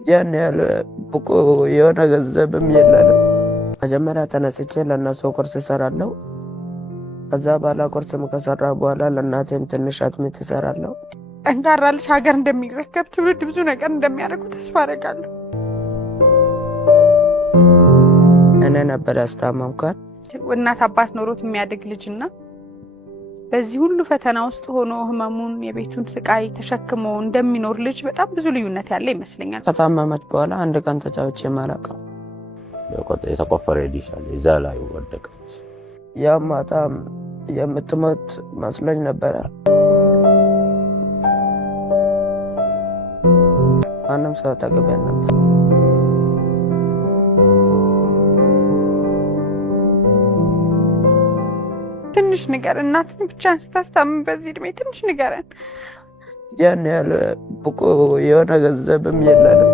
ያን ያህል ብቁ የሆነ ገንዘብም የለንም። መጀመሪያ ተነስቼ ለእነሱ ቁርስ እሰራለሁ። ከዛ በኋላ ቁርስም ከሰራ በኋላ ለእናቴም ትንሽ አጥሚት እሰራለሁ። ጠንካራ ልጅ ሀገር እንደሚረከብ ትውልድ ብዙ ነገር እንደሚያደርጉ ተስፋ አደርጋለሁ። እኔ ነበር ያስታመምኳት። እናት አባት ኖሮት የሚያድግ ልጅና በዚህ ሁሉ ፈተና ውስጥ ሆኖ ህመሙን የቤቱን ስቃይ ተሸክሞ እንደሚኖር ልጅ በጣም ብዙ ልዩነት ያለ ይመስለኛል። ከታመመች በኋላ አንድ ቀን ተጫውቼ ማላውቀው የተቆፈረ ዲሻል እዛ ላይ ወደቀች። ያ ማታም የምትሞት መስሎኝ ነበረ። ማንም ሰው አጠገቤን ነበር። ትንሽ ነገር እናትን ብቻ ስታስታምም በዚህ እድሜ ትንሽ ንገረን። ያን ያህል ብቁ የሆነ ገንዘብም የለንም።